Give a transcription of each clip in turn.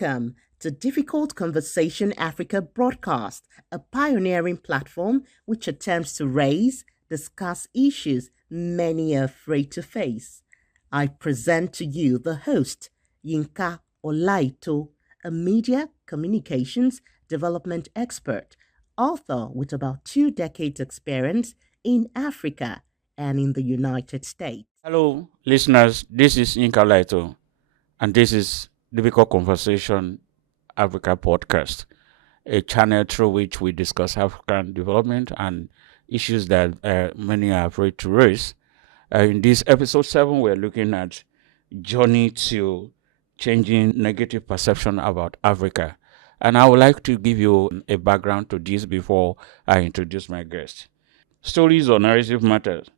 Welcome to Difficult Conversation Africa broadcast, a pioneering platform which attempts to raise, discuss issues many are afraid to face. I present to you the host, Yinka Olaito, a media communications development expert, author with about 2 decades experience in Africa and in the United States. Hello, listeners. This is Inka Laito, and this is Difficult Conversation Africa podcast, a channel through which we discuss African development and issues that many are afraid to raise. In this episode 7, we're looking at journey to changing negative perception about Africa. And I would like to give you a background to this before I introduce my guest. Stories or narrative matters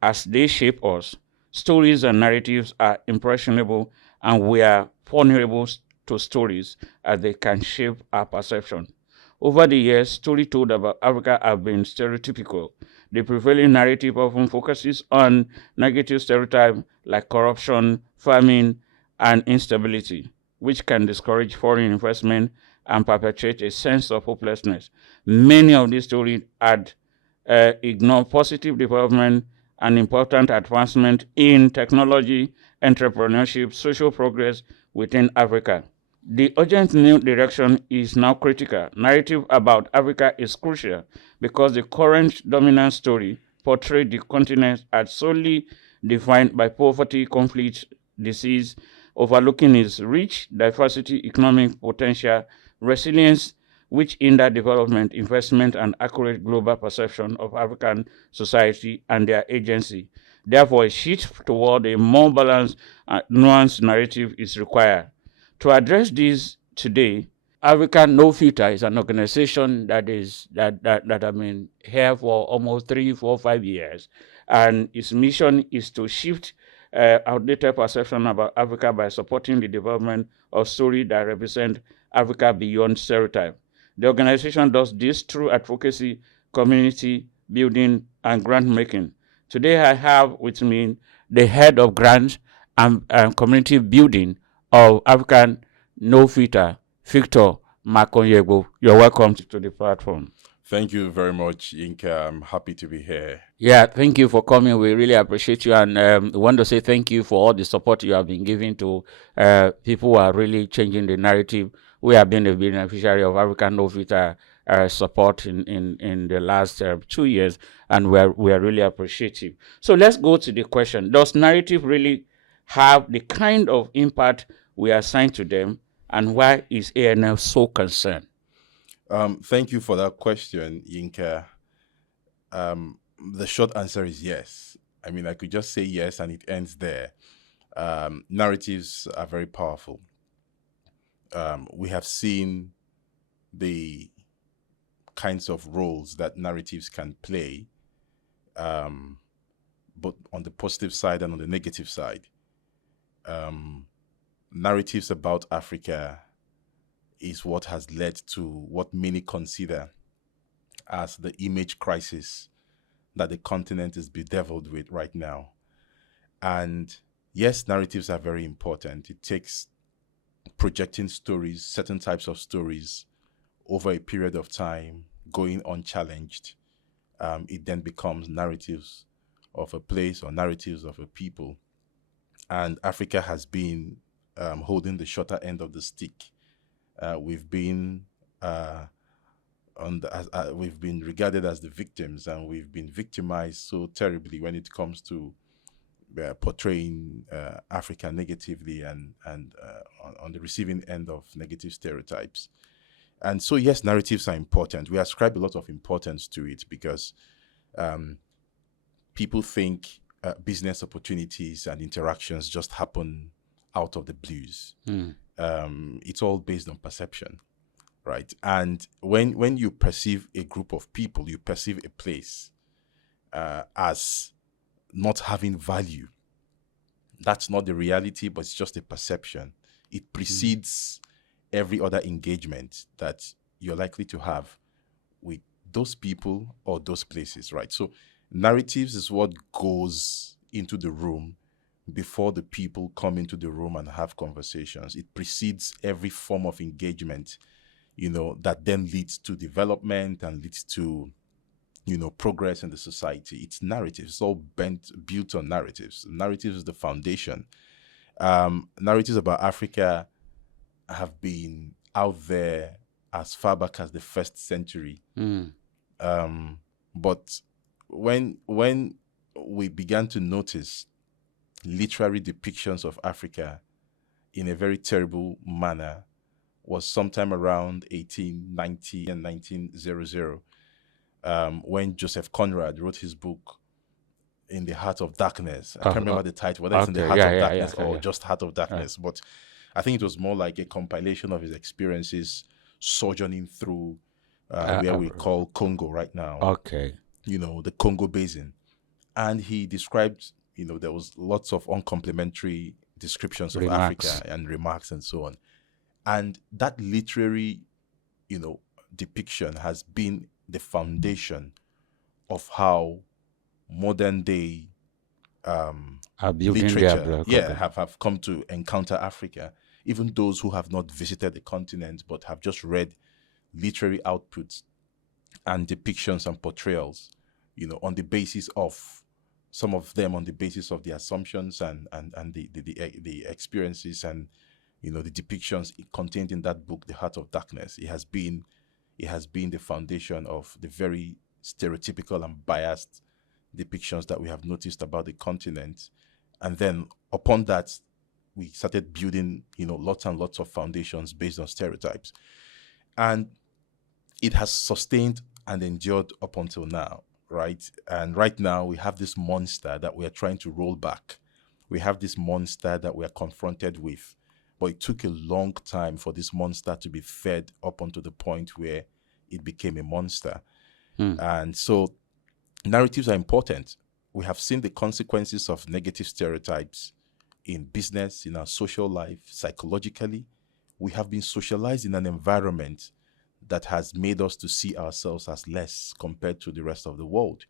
as they shape us. Stories and narratives are impressionable, and we are vulnerable to stories as they can shape our perception. Over the years, stories told about Africa have been stereotypical. The prevailing narrative often focuses on negative stereotypes like corruption, famine, and instability, which can discourage foreign investment and perpetuate a sense of hopelessness. Many of these stories ignore positive development and important advancement in technology, entrepreneurship, social progress within Africa. The urgent new direction is now critical. Narrative about Africa is crucial because the current dominant story portrays the continent as solely defined by poverty, conflict, disease, overlooking its rich diversity, economic potential, resilience, which hinder development, investment, and accurate global perception of African society and their agency. Therefore, a shift toward a more balanced and nuanced narrative is required. To address this today, African No Filter is an organization that have been here for almost 3, 4, 5 years, and its mission is to shift outdated perception about Africa by supporting the development of stories that represent Africa beyond stereotype. The organization does this through advocacy, community building, and grant making. Today, I have with me the head of grants and community building of African No Filter, Victor Makonyego. You're welcome to the platform. Thank you very much, Inka. I'm happy to be here. Yeah, thank you for coming. We really appreciate you, and we want to say thank you for all the support you have been giving to people who are really changing the narrative. We have been a beneficiary of African No Filter support in the last 2 years, and we are really appreciative. So let's go to the question: does narrative really have the kind of impact we assign to them, and why is ANL so concerned? Thank you for that question, Inka. The short answer is yes. I mean, I could just say yes and it ends there. Narratives are very powerful. We have seen the kinds of roles that narratives can play, both on the positive side and on the negative side. Narratives about Africa is what has led to what many consider as the image crisis that the continent is bedeviled with right now. And yes, narratives are very important. It takes projecting stories, certain types of stories, over a period of time, going unchallenged. It then becomes narratives of a place or narratives of a people. And Africa has been holding the shorter end of the stick. We've been we've been regarded as the victims, and we've been victimized so terribly when it comes to portraying Africa negatively and on the receiving end of negative stereotypes. And so, yes, narratives are important. We ascribe a lot of importance to it because people think business opportunities and interactions just happen out of the blues. It's all based on perception, right? And when you perceive a group of people, you perceive a place as not having value. That's not the reality, but it's just a perception. It precedes every other engagement that you're likely to have with those people or those places, right? So narratives is what goes into the room before the people come into the room and have conversations. It precedes every form of engagement, that then leads to development and leads to, progress in the society. It's narratives. It's all built on narratives. Narratives is the foundation. Narratives about Africa have been out there as far back as the 1st century. But when we began to notice literary depictions of Africa in a very terrible manner was sometime around 1890 and 1900, when Joseph Conrad wrote his book In the Heart of Darkness. I can't remember the title, whether it's In the Heart of Darkness or just Heart of Darkness, but I think it was more like a compilation of his experiences sojourning through where we call Congo right now. Okay. The Congo Basin. And he described, there was lots of uncomplimentary descriptions of Africa and remarks and so on. And that literary, depiction has been the foundation of how modern day literature have come to encounter Africa. Even those who have not visited the continent but have just read literary outputs and depictions and portrayals, on the basis of some of them, on the basis of the assumptions and the experiences and the depictions contained in that book, The Heart of Darkness. It has been the foundation of the very stereotypical and biased depictions that we have noticed about the continent. And then upon that, we started building, lots and lots of foundations based on stereotypes. And it has sustained and endured up until now, right? And right now, we have this monster that we are trying to roll back. We have this monster that we are confronted with. But it took a long time for this monster to be fed up onto the point where it became a monster. And so narratives are important. We have seen the consequences of negative stereotypes in business, in our social life, psychologically. We have been socialized in an environment that has made us to see ourselves as less compared to the rest of the world.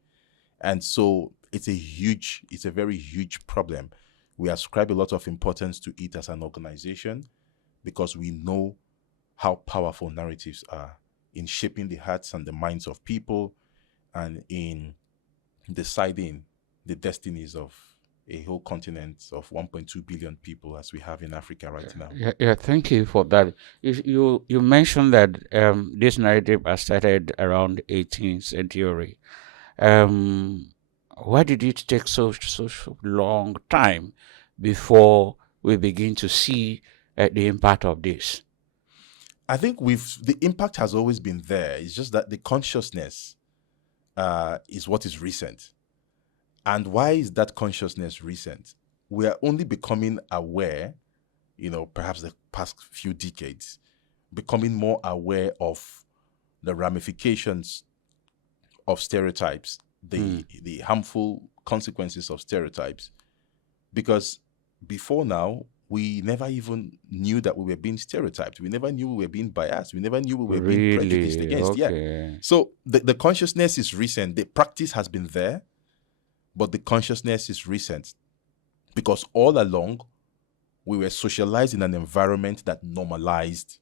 And so it's a very huge problem. We ascribe a lot of importance to it as an organization because we know how powerful narratives are in shaping the hearts and the minds of people and in deciding the destinies of a whole continent of 1.2 billion people as we have in Africa right now. Yeah, thank you for that. You mentioned that this narrative has started around 18th century. Why did it take so long time before we begin to see the impact of this? I think the impact has always been there. It's just that the consciousness is what is recent. And why is that consciousness recent? We are only becoming aware, perhaps the past few decades, becoming more aware of the ramifications of stereotypes, the harmful consequences of stereotypes. Because before now, we never even knew that we were being stereotyped. We never knew we were being biased. We never knew we were being prejudiced against. Okay. Yeah. So the consciousness is recent. The practice has been there, but the consciousness is recent because all along we were socialized in an environment that normalized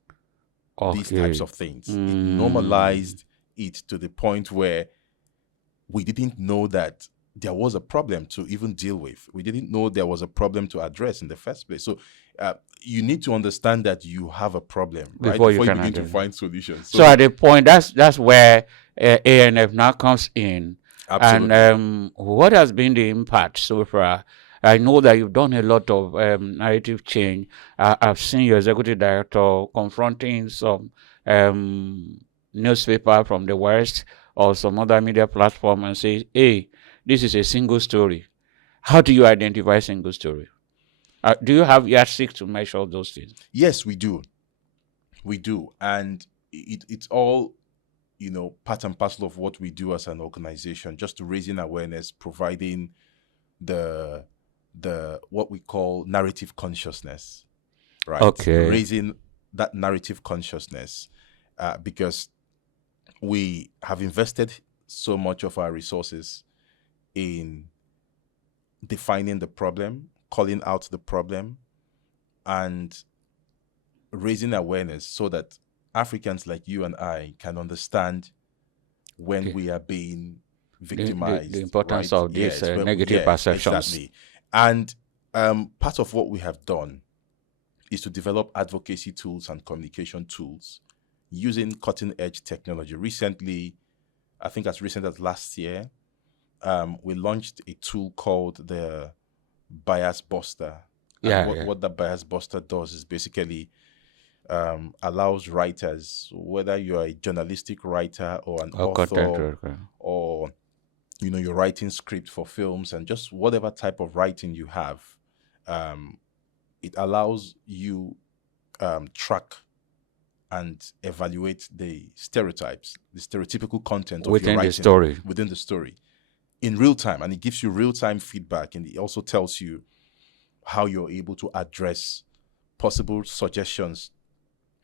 these types of things. It normalized it to the point where we didn't know that there was a problem to even deal with. We didn't know there was a problem to address in the first place. So you need to understand that you have a problem before you begin to find solutions. So at the point, that's where ANF now comes in. Absolutely. And what has been the impact so far? I know that you've done a lot of narrative change. I've seen your executive director confronting some newspaper from the West or some other media platform and say, hey, this is a single story. How do you identify single story? Do you have yardsticks to measure those things? Yes, we do. We do. And it's all, part and parcel of what we do as an organization, just to raising awareness, providing the what we call narrative consciousness, right? Okay. Raising that narrative consciousness because we have invested so much of our resources in defining the problem, calling out the problem and raising awareness so that Africans like you and I can understand when we are being victimized. The importance right? of these Yes, negative perceptions. Exactly. And part of what we have done is to develop advocacy tools and communication tools using cutting edge technology. Recently, I think as recent as last year, we launched a tool called the Bias Buster. And what the Bias Buster does is basically allows writers, whether you're a journalistic writer or an author, or you're writing script for films and just whatever type of writing you have, it allows you track and evaluate the stereotypes, the stereotypical content of your writing within the story in real time, and it gives you real-time feedback, and it also tells you how you're able to address possible suggestions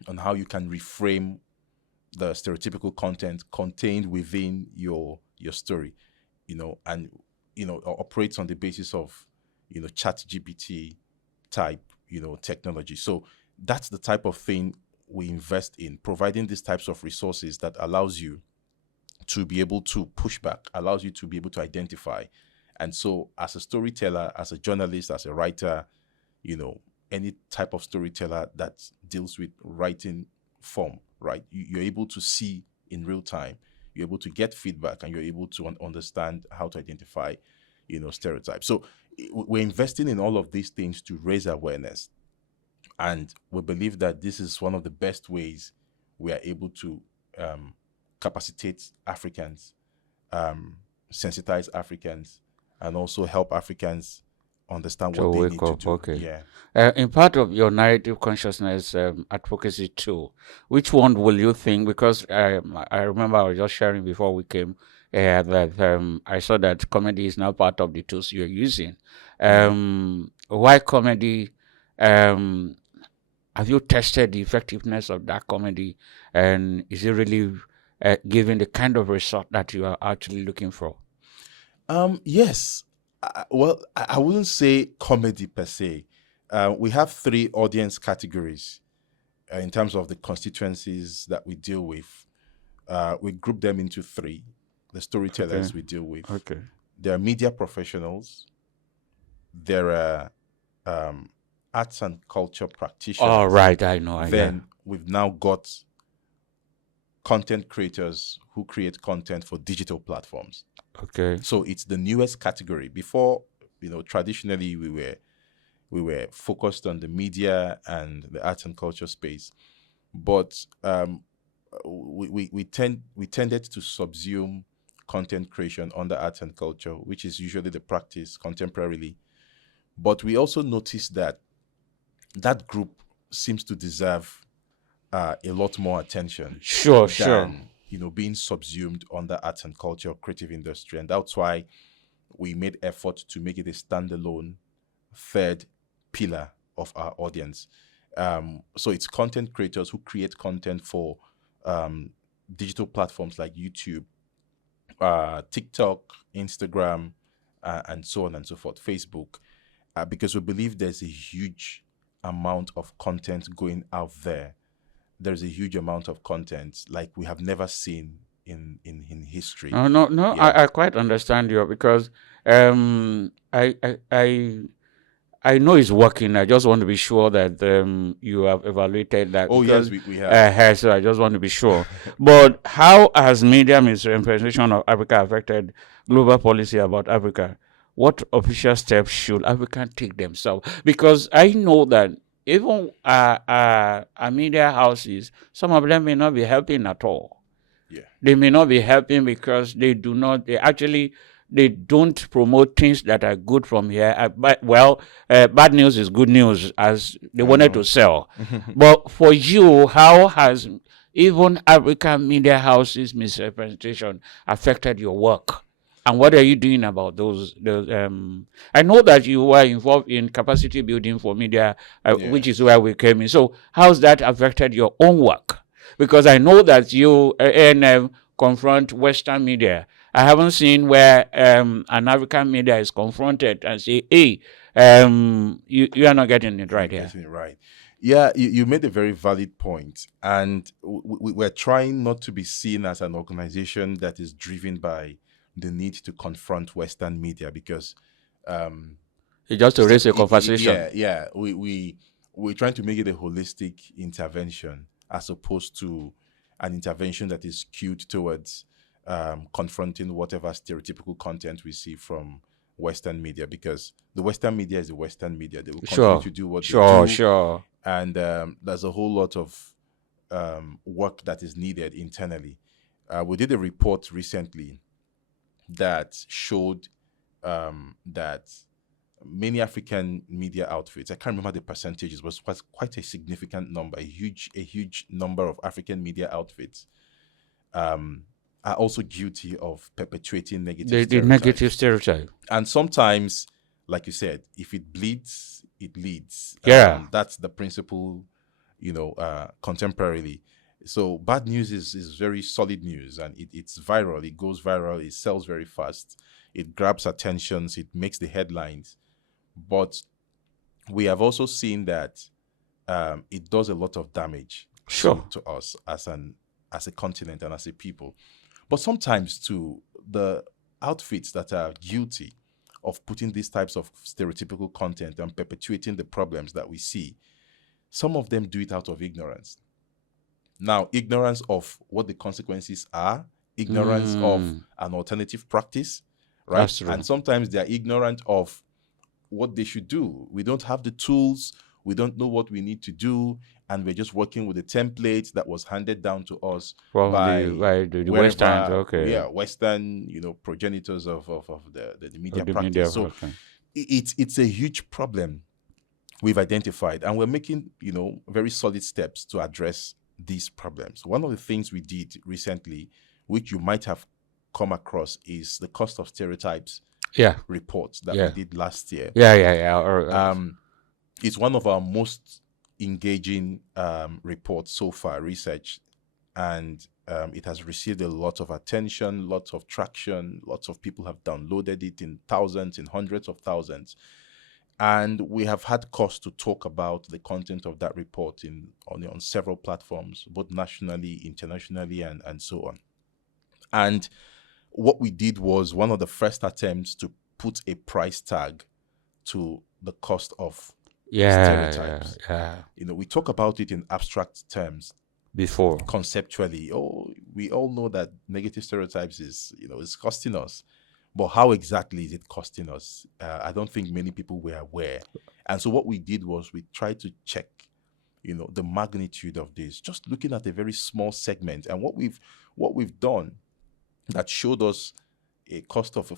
on how you can reframe the stereotypical content contained within your story, and operates on the basis of ChatGPT type technology. So that's the type of thing we invest in, providing these types of resources that allows you to be able to push back, allows you to be able to identify. And so as a storyteller, as a journalist, as a writer, any type of storyteller that deals with writing form, right? You're able to see in real time, you're able to get feedback, and you're able to understand how to identify, stereotypes. So we're investing in all of these things to raise awareness. And we believe that this is one of the best ways we are able to capacitate Africans, sensitize Africans, and also help Africans understand what they need to do. Okay. Yeah. In part of your narrative consciousness advocacy tool, which one will you think? Because I remember I was just sharing before we came that I saw that comedy is now part of the tools you're using. Why comedy? Have you tested the effectiveness of that comedy, and is it really giving the kind of result that you are actually looking for? Yes. Well, I wouldn't say comedy per se. We have 3 audience categories in terms of the constituencies that we deal with. We group them into 3. The storytellers we deal with. Okay. There are media professionals. There are arts and culture practitioners. Oh, right. I know. Then we've now got content creators who create content for digital platforms. Okay. So it's the newest category. Before, traditionally we were focused on the media and the arts and culture space, but we tended to subsume content creation under arts and culture, which is usually the practice contemporarily. But we also noticed that group seems to deserve a lot more attention. Sure. Being subsumed under arts and culture, creative industry. And that's why we made effort to make it a standalone 3rd pillar of our audience. So it's content creators who create content for digital platforms like YouTube, TikTok, Instagram, and so on and so forth, Facebook, because we believe there's a huge amount of content going out there. There's a huge amount of content like we have never seen in history. No. Yeah. I quite understand you, because I know it's working. I just want to be sure that you have evaluated that. Oh, because, yes, we have. So I just want to be sure. But how has media misrepresentation of Africa affected global policy about Africa? What official steps should Africans take themselves? Because I know that even our media houses, some of them may not be helping at all. Yeah. They may not be helping because they don't promote things that are good from here. Bad news is good news, as they wanted to sell. But for you, how has even African media houses misrepresentation affected your work? And what are you doing about those? I know that you were involved in capacity building for media, which is where we came in. So how's that affected your own work? Because I know that you confront Western media. I haven't seen where an African media is confronted and say, hey, You are not getting it right here. Getting it right. Yeah, you made a very valid point, and we're trying not to be seen as an organization that is driven by the need to confront Western media, because It's just to raise a conversation. we're trying to make it a holistic intervention as opposed to an intervention that is skewed towards confronting whatever stereotypical content we see from Western media, because the Western media is the Western media. They will continue to do what they do. Sure. And there's a whole lot of work that is needed internally. We did a report recently that showed that many African media outfits, I can't remember the percentages, but it was quite a significant number, a huge number of African media outfits are also guilty of perpetuating the negative stereotype. And sometimes, like you said, if it bleeds, it leads. Yeah. That's the principle, contemporarily. So bad news is very solid news, and it's viral. It goes viral. It sells very fast. It grabs attentions. It makes the headlines. But we have also seen that it does a lot of damage to us as a continent and as a people. But sometimes too, the outfits that are guilty of putting these types of stereotypical content and perpetuating the problems that we see, some of them do it out of ignorance. Now, ignorance of what the consequences are, ignorance of an alternative practice, right? That's true. And sometimes they are ignorant of what they should do. We don't have the tools. We don't know what we need to do, and we're just working with a template that was handed down to us by the Western, Western, progenitors of the media practice. So it's a huge problem we've identified, and we're making very solid steps to address these problems. One of the things we did recently, which you might have come across, is the cost of stereotypes report that we did last year. It's one of our most engaging reports so far, research, and it has received a lot of attention, lots of traction, lots of people have downloaded it in thousands, in hundreds of thousands. And we have had cause to talk about the content of that report on several platforms, both nationally, internationally, and so on. And what we did was one of the first attempts to put a price tag to the cost of stereotypes. We talk about it in abstract terms before. Conceptually, we all know that negative stereotypes is costing us. But how exactly is it costing us? I don't think many people were aware. And so what we did was we tried to check, the magnitude of this, just looking at a very small segment. And what we've done that showed us a cost of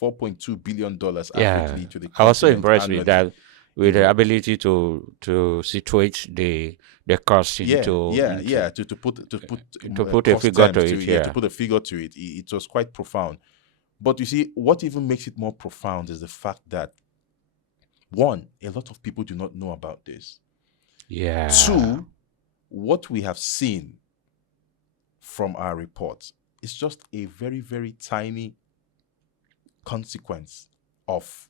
$4.2 billion averagely to the I was so impressed annually. with that, with the ability to situate the cost into to put a figure to it. To put a figure to it. It was quite profound. But you see, what even makes it more profound is the fact that, one, a lot of people do not know about this. Yeah. Two, what we have seen from our reports is just a very, very tiny consequence of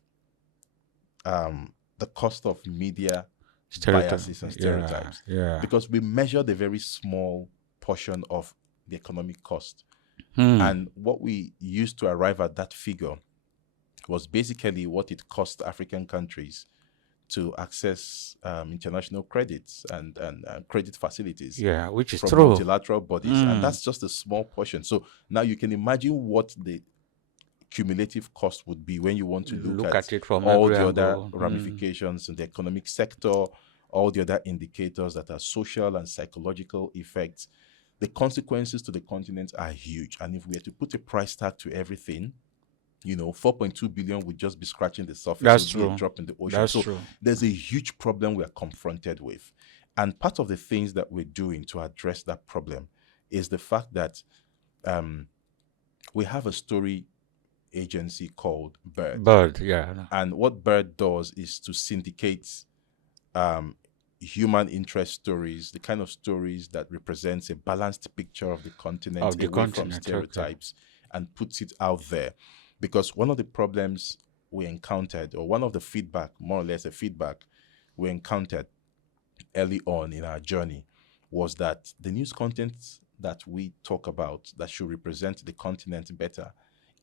the cost of media biases and stereotypes. Because we measured a very small portion of the economic cost. And what we used to arrive at that figure was basically what it cost African countries to access international credits and credit facilities. Yeah, which is from true. Multilateral bodies. And that's just a small portion. So now you can imagine what the cumulative cost would be when you want to look at it from all the other ramifications in the economic sector, all the other indicators that are social and psychological effects. The consequences to the continent are huge. And if we were to put a price tag to everything, 4.2 billion would just be scratching the surface. That's it would true. Be a drop in the ocean. That's so true. There's a huge problem we are confronted with. And part of the things that we're doing to address that problem is the fact that we have a story agency called Bird. And what Bird does is to syndicate human interest stories, the kind of stories that represents a balanced picture of the continent, away from stereotypes, and puts it out there. Because one of the problems we encountered, or one of the feedback, more or less a feedback we encountered early on in our journey, was that the news content that we talk about that should represent the continent better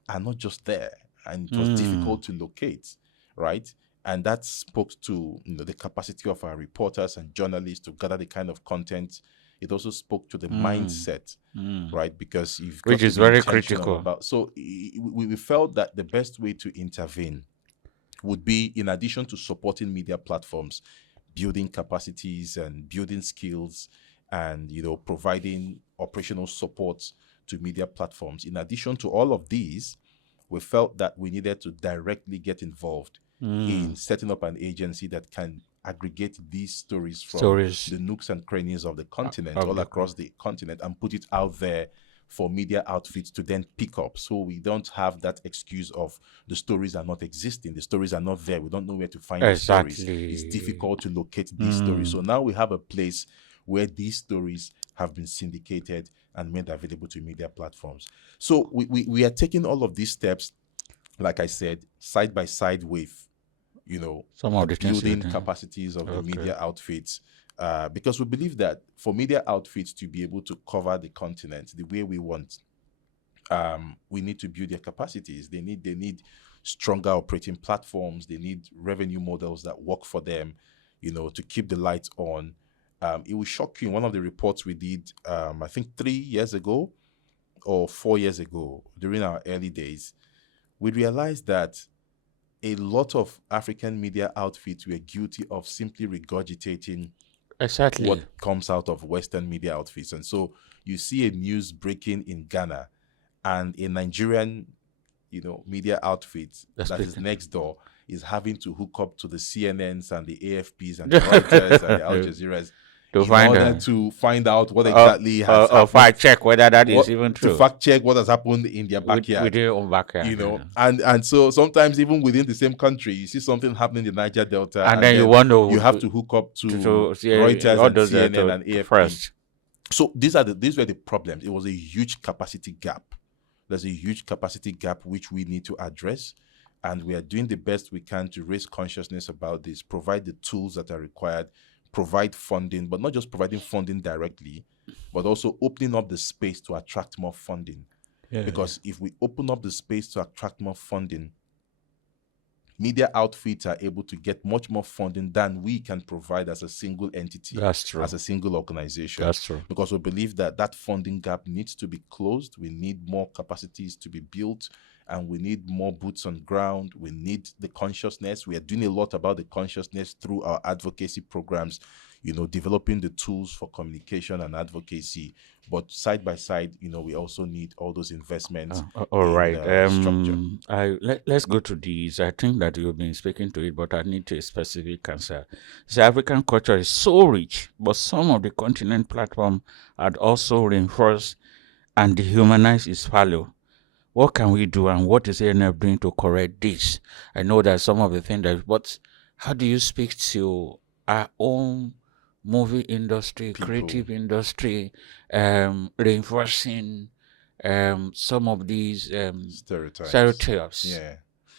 are not just there, and it was difficult to locate, right? And that spoke to the capacity of our reporters and journalists to gather the kind of content. It also spoke to the mindset, right? Because you've got Which to is be very intentional critical. so we felt that the best way to intervene would be, in addition to supporting media platforms, building capacities and building skills, and providing operational support to media platforms. In addition to all of these, we felt that we needed to directly get involved in setting up an agency that can aggregate these stories from the nooks and crannies of the continent, all across the continent, and put it out there for media outfits to then pick up. So we don't have that excuse of the stories are not existing, the stories are not there, we don't know where to find the stories. It's difficult to locate these stories. So now we have a place where these stories have been syndicated and made available to media platforms. So we are taking all of these steps, like I said, side by side with some of the building capacities of the media outfits, because we believe that for media outfits to be able to cover the continent the way we want, we need to build their capacities. They need stronger operating platforms. They need revenue models that work for them, to keep the lights on. It will shock you. In one of the reports we did, I think 3 years ago or 4 years ago, during our early days, we realized that a lot of African media outfits were guilty of simply regurgitating what comes out of Western media outfits. And so you see a news breaking in Ghana, and a Nigerian, media outfit that is next door is having to hook up to the CNNs and the AFPs and the Reuters and the Al Jazeeras to find out what exactly has happened. Or fact check whether that is even true. To fact check what has happened in their backyard. With their own backyard. And so sometimes even within the same country, you see something happening in the Niger Delta. And then you have to hook up to Reuters and CNN and AFP. First. So these were the problems. It was a huge capacity gap. There's a huge capacity gap which we need to address. And we are doing the best we can to raise consciousness about this, provide the tools that are required, provide funding, but not just providing funding directly, but also opening up the space to attract more funding. Because if we open up the space to attract more funding, media outfits are able to get much more funding than we can provide as a single entity, as a single organization. That's true. Because we believe that funding gap needs to be closed. We need more capacities to be built, and we need more boots on ground. We need the consciousness. We are doing a lot about the consciousness through our advocacy programs, developing the tools for communication and advocacy. But side by side, we also need all those investments. All right. Structure. Let's go to these. I think that you've been speaking to it, but I need a specific answer. The African culture is so rich, but some of the continent platform had also reinforced and dehumanized its value. What can we do, and what is ANF doing to correct this? I know that some of the things but how do you speak to our own movie industry, creative industry, reinforcing some of these stereotypes? Yeah.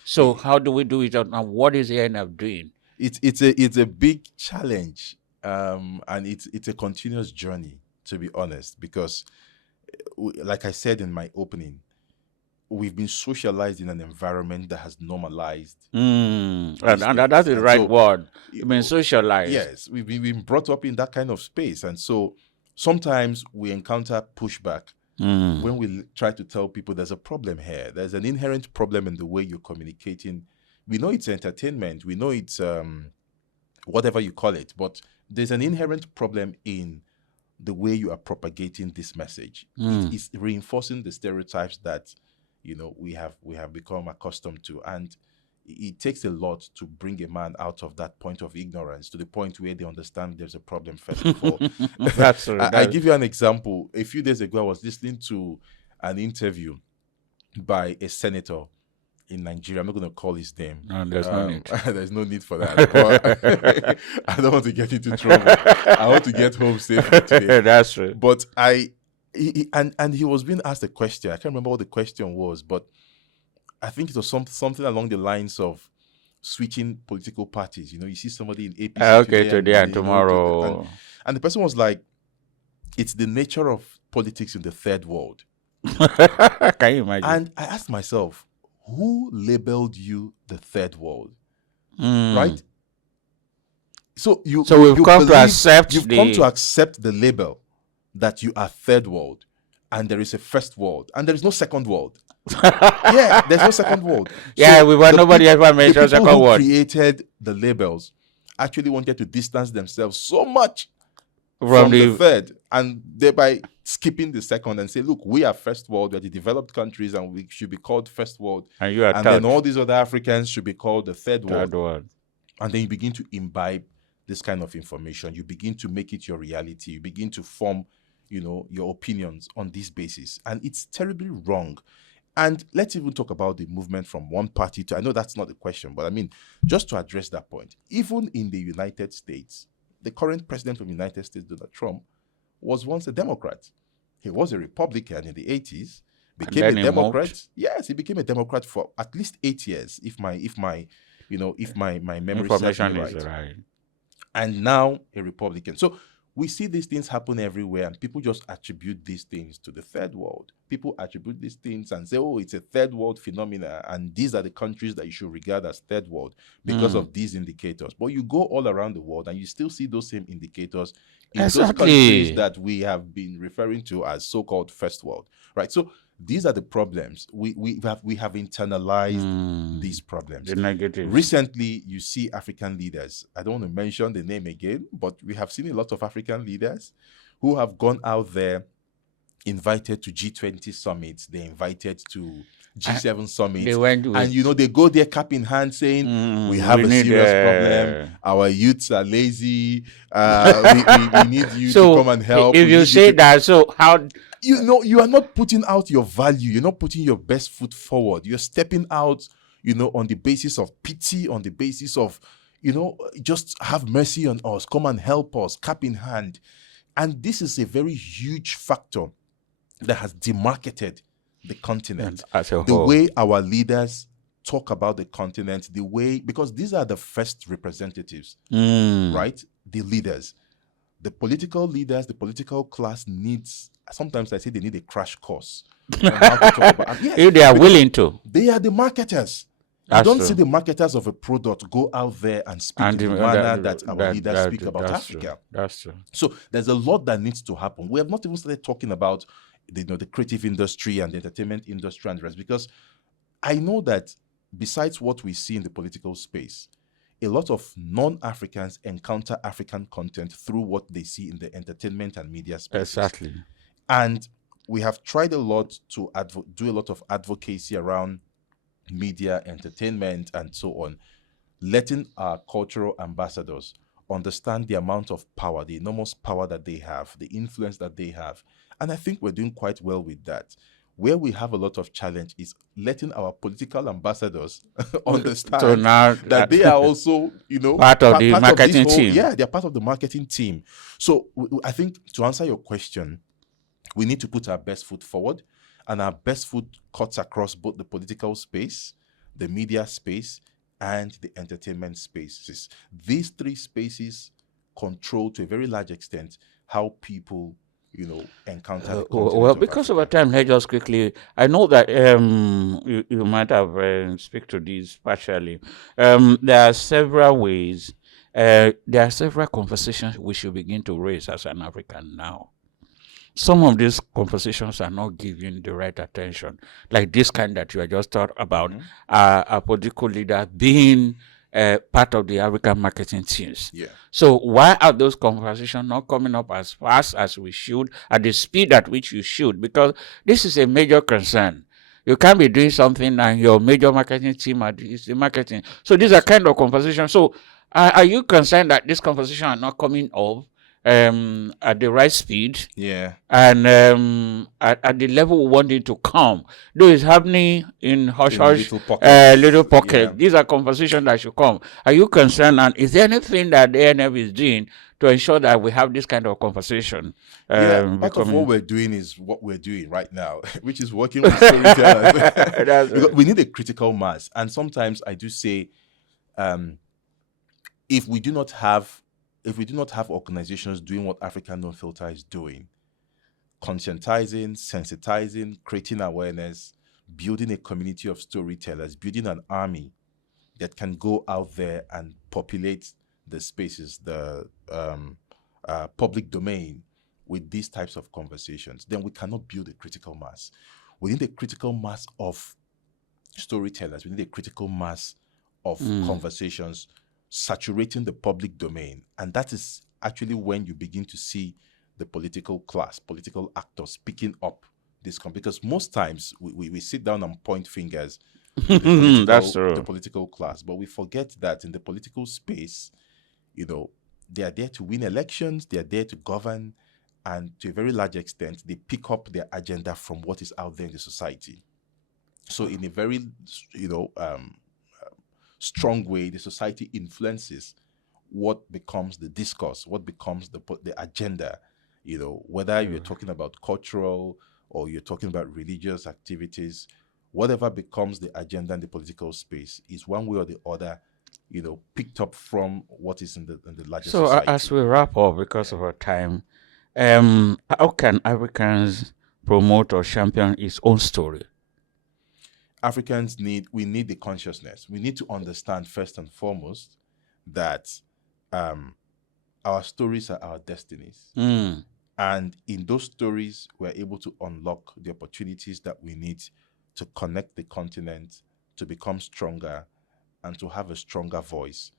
So how do we do it, and what is ANF doing? It's a big challenge, and it's a continuous journey, to be honest, because like I said in my opening, we've been socialized in an environment that has normalized. And that's the right word. You've been socialized. Yes, we've been brought up in that kind of space. And so sometimes we encounter pushback when we try to tell people there's a problem here. There's an inherent problem in the way you're communicating. We know it's entertainment. We know it's whatever you call it. But there's an inherent problem in the way you are propagating this message. It's reinforcing the stereotypes that we have become accustomed to, and it takes a lot to bring a man out of that point of ignorance to the point where they understand there's a problem first of all. That's right. I give you an example. A few days ago, I was listening to an interview by a senator in Nigeria. I'm not going to call his name. No, there's no need. There's no need for that. But I don't want to get into trouble. I want to get home safe today. That's true. But he was being asked a question. I can't remember what the question was, but I think it was something along the lines of switching political parties. You see somebody in APC Okay, today and tomorrow. And the person was like, it's the nature of politics in the third world. Can you imagine? And I asked myself, who labeled you the third world? Right? So you've come to accept the label that you are third world, and there is a first world, and there is no second world. Yeah, there's no second world. Yeah, nobody ever mentioned second world. The people who created the labels actually wanted to distance themselves so much from the third, and thereby skipping the second and say, look, we are first world, we are the developed countries, and we should be called first world. And you are and then all these other Africans should be called the third world. And then you begin to imbibe this kind of information. You begin to make it your reality. You begin to form, your opinions on this basis. And it's terribly wrong. And let's even talk about the movement from one party to, I know that's not the question, but I mean, just to address that point, even in the United States, the current president of the United States, Donald Trump, was once a Democrat. He was a Republican in the 80s, became a Democrat. Yes, he became a Democrat for at least 8 years, if my memory serves me right. And now a Republican. So we see these things happen everywhere, and people just attribute these things to the third world. People attribute these things and say, oh, it's a third world phenomena, and these are the countries that you should regard as third world because of these indicators. But you go all around the world and you still see those same indicators in those countries that we have been referring to as so-called first world, right? So these are the problems. We have internalized these problems. The negative. Recently, you see African leaders. I don't want to mention the name again, but we have seen a lot of African leaders who have gone out there, invited to G20 summits. They invited to G7 summits. And they go there cap in hand saying, we have a serious problem. Our youths are lazy. We need you to come and help. If you say that, so how... You are not putting out your value. You're not putting your best foot forward. You're stepping out, on the basis of pity, on the basis of, just have mercy on us. Come and help us, cap in hand. And this is a very huge factor that has demarketed the continent. The way our leaders talk about the continent, because these are the first representatives, right? The leaders. The political leaders, the political class needs, sometimes I say they need a crash course on how to talk about. Yes, if they are willing to. They are the marketers. You don't see the marketers of a product go out there and speak in the manner that our leaders speak about Africa. That's true. So there's a lot that needs to happen. We have not even started talking about the creative industry and the entertainment industry and the rest, because I know that besides what we see in the political space, a lot of non-Africans encounter African content through what they see in the entertainment and media space. Exactly. And we have tried a lot to do a lot of advocacy around media, entertainment, and so on, letting our cultural ambassadors understand the amount of power, the enormous power that they have, the influence that they have. And I think we're doing quite well with that. Where we have a lot of challenge is letting our political ambassadors understand that they are also, part of the marketing team. Yeah, they're part of the marketing team. So I think to answer your question, we need to put our best foot forward, and our best foot cuts across both the political space, the media space, and the entertainment spaces. These three spaces control to a very large extent how people encounter the well, because of our time, let's just quickly. I know that you might have speak to this partially. There are several ways. There are several conversations we should begin to raise as an African now. Some of these conversations are not given the right attention, like this kind that you are just talking about. A political leader being part of the African marketing teams. Yeah. So why are those conversations not coming up as fast as we should, at the speed at which you should? Because this is a major concern. You can't be doing something and your major marketing team is the marketing. So these are kind of conversations. So are you concerned that these conversations are not coming up at the right speed, Yeah. and at the level we want it to come. Though it's happening in hush hush, little pockets. little pockets. Yeah. These are conversations that should come. Are you concerned? And is there anything that the ANF is doing to ensure that we have this kind of conversation? Part of what we're doing is what we're doing right now, which is working with storytellers. Because we need a critical mass. And sometimes I do say, if we do not have organizations doing what African No Filter is doing, conscientizing, sensitizing, creating awareness, building a community of storytellers, building an army that can go out there and populate the spaces, the public domain with these types of conversations, then we cannot build a critical mass. We need a critical mass of storytellers. We need a critical mass of conversations saturating the public domain. And that is actually when you begin to see the political class, political actors picking up this, because most times we sit down and point fingers to That's true. the political class, but we forget that in the political space, they are there to win elections, they are there to govern, and to a very large extent, they pick up their agenda from what is out there in the society. So in a very, strong way, the society influences what becomes the discourse, what becomes the agenda, whether you're talking about cultural or you're talking about religious activities, whatever becomes the agenda in the political space is one way or the other, picked up from what is in the larger society. So as we wrap up, because of our time, how can Africans promote or champion its own story? We need the consciousness. We need to understand first and foremost that our stories are our destinies. And in those stories, we're able to unlock the opportunities that we need to connect the continent, to become stronger, and to have a stronger voice,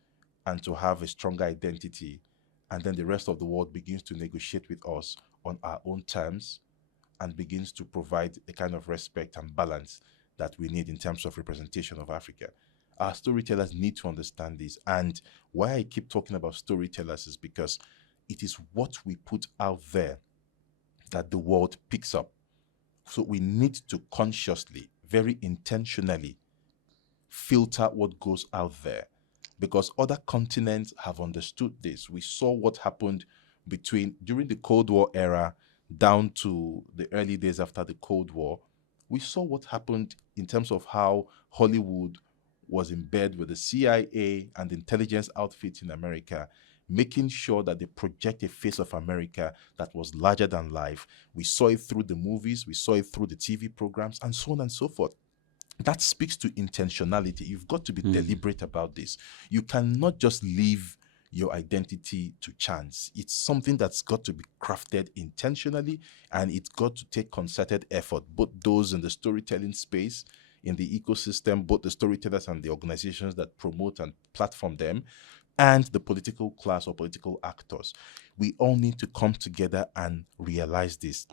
and to have a stronger identity. And then the rest of the world begins to negotiate with us on our own terms and begins to provide the kind of respect and balance that we need in terms of representation of Africa. Our storytellers need to understand this. And why I keep talking about storytellers is because it is what we put out there that the world picks up. So we need to consciously, very intentionally, filter what goes out there, because other continents have understood this. We saw what happened during the Cold War era down to the early days after the Cold War. We saw what happened in terms of how Hollywood was in bed with the CIA and the intelligence outfits in America, making sure that they project a face of America that was larger than life. We saw it through the movies, we saw it through the TV programs, and so on and so forth. That speaks to intentionality. You've got to be deliberate about this. You cannot just leave your identity to chance. It's something that's got to be crafted intentionally, and it's got to take concerted effort, both those in the storytelling space, in the ecosystem, both the storytellers and the organizations that promote and platform them, and the political class or political actors. We all need to come together and realize this.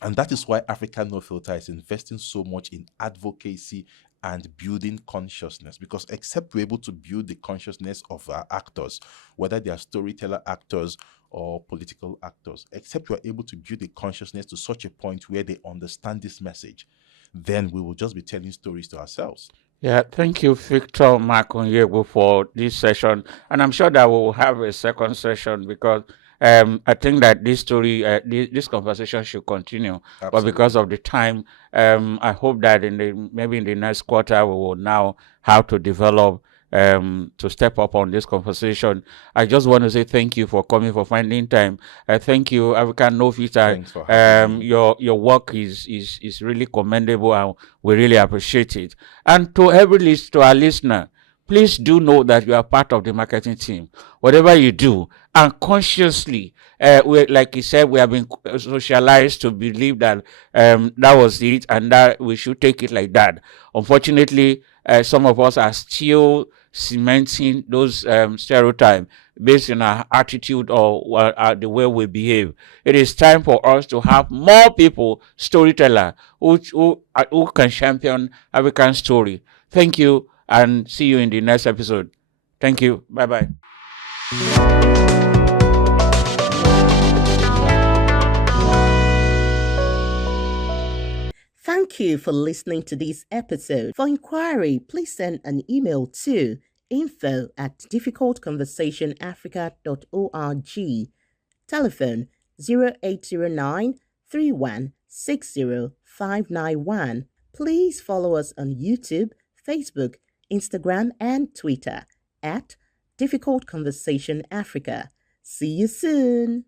And that is why African No Filter is investing so much in advocacy and building consciousness, because except we're able to build the consciousness of our actors, whether they are storyteller actors or political actors, except we're able to build the consciousness to such a point where they understand this message, then we will just be telling stories to ourselves. Yeah, thank you, Victor Makonyegwu, for this session. And I'm sure that we'll have a second session, because I think that this story, this conversation should continue. Absolutely. But because of the time, I hope that maybe in the next quarter, we will now have to develop to step up on this conversation. I just want to say thank you for coming, for finding time. Thank you, African No Filter. Thanks for having me. Your work is really commendable, and we really appreciate it. And to our listener, please do know that you are part of the marketing team. Whatever you do, and consciously, like you said, we have been socialized to believe that that was it, and that we should take it like that. Unfortunately, some of us are still cementing those stereotypes based on our attitude or the way we behave. It is time for us to have more people, storyteller, who can champion African story. Thank you, and see you in the next episode. Thank you. Bye-bye. Thank you for listening to this episode. For inquiry, please send an email to info@difficultconversationafrica.org. Telephone 0809 3160 591. Please follow us on YouTube, Facebook, Instagram, and Twitter at Difficult Conversation Africa. See you soon.